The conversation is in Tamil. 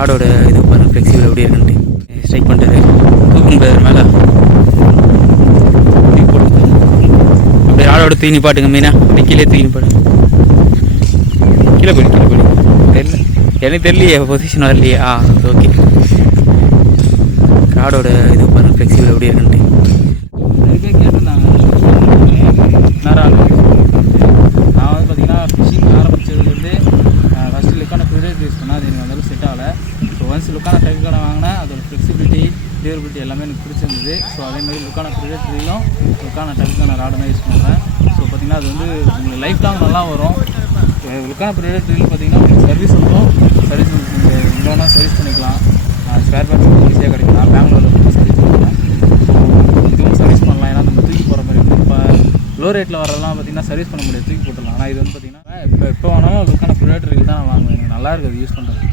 ராடோட இது பாருங்கள் ஃப்ளெக்சிபிள் எப்படி இருக்குன்ட்டு ஸ்ட்ரைக் பண்ணுறது தூக்கும் பேர் மேலே போட்டு அப்படியே ராடோட தூக்கி பாட்டுங்க மெயினாக அப்படியே கீழே தூக்கி பாடுங்க கீழே போயிடு தெரியல எனக்கு தெரியலையே பொசிஷன் வரலையே ஓகே ராடோட இது பாருங்கள் ஃப்ளெக்சிபிள் எப்படி இருக்குன்ட்டு நிறைய பேர் கேட்டிருந்தாங்க நான் வந்து பார்த்தீங்கன்னா ஃபிஷிங் ஆரம்பித்ததுலேருந்து ஃபஸ்ட்டு லுக்கான ப்ரிடேட் யூஸ் பண்ணால் அது எனக்கு அந்தளவுக்கு செட் ஆகலை. ஸோ ஒன்ஸ் லுக்கான டக்குக்கான வாங்கினேன் அதோட ஃப்ளெக்சிபிலிட்டி டியூரபிலிட்டி எல்லாமே எனக்கு பிடிச்சிருந்தது. ஸோ அதேமாதிரி லுக்கான ப்ரிடேட்ரிலும் லுக்கான டக்குக்கான ராடு தான் யூஸ் பண்ணுறேன். ஸோ பார்த்திங்கன்னா அது வந்து உங்களுக்கு லைஃப் லாங் நல்லா வரும். லுக்கான ப்ரிடேட்ரியில் பார்த்திங்கன்னா உங்களுக்கு சர்வீஸ் வரும். சர்வீஸ் நீங்கள் எவ்வளோனா சர்வீஸ் பண்ணிக்கலாம். ஸ்பேர் பார்ட்ஸ் ஈஸியாக கிடைக்கலாம். பெங்களூரில் வந்து சர்வீஸ் பண்ணிக்கலாம். ஸோ இதுவும் சர்வீஸ் பண்ணலாம். ஏன்னா நம்ம தூக்கி போகிற மாதிரி இப்போ லோ ரேட்டில் வரலாம் பார்த்திங்கன்னா சர்வீஸ் பண்ண முடியாது, தூக்கி போட்டுடலாம். ஆனால் இது வந்து பார்த்திங்கன்னா எப்போ வேணாலும் லுக்கான ப்ரிடேட்ரியில் தான் நான் வாங்குவேன். எனக்கு நல்லா இருக்குது யூஸ் பண்ணுறது.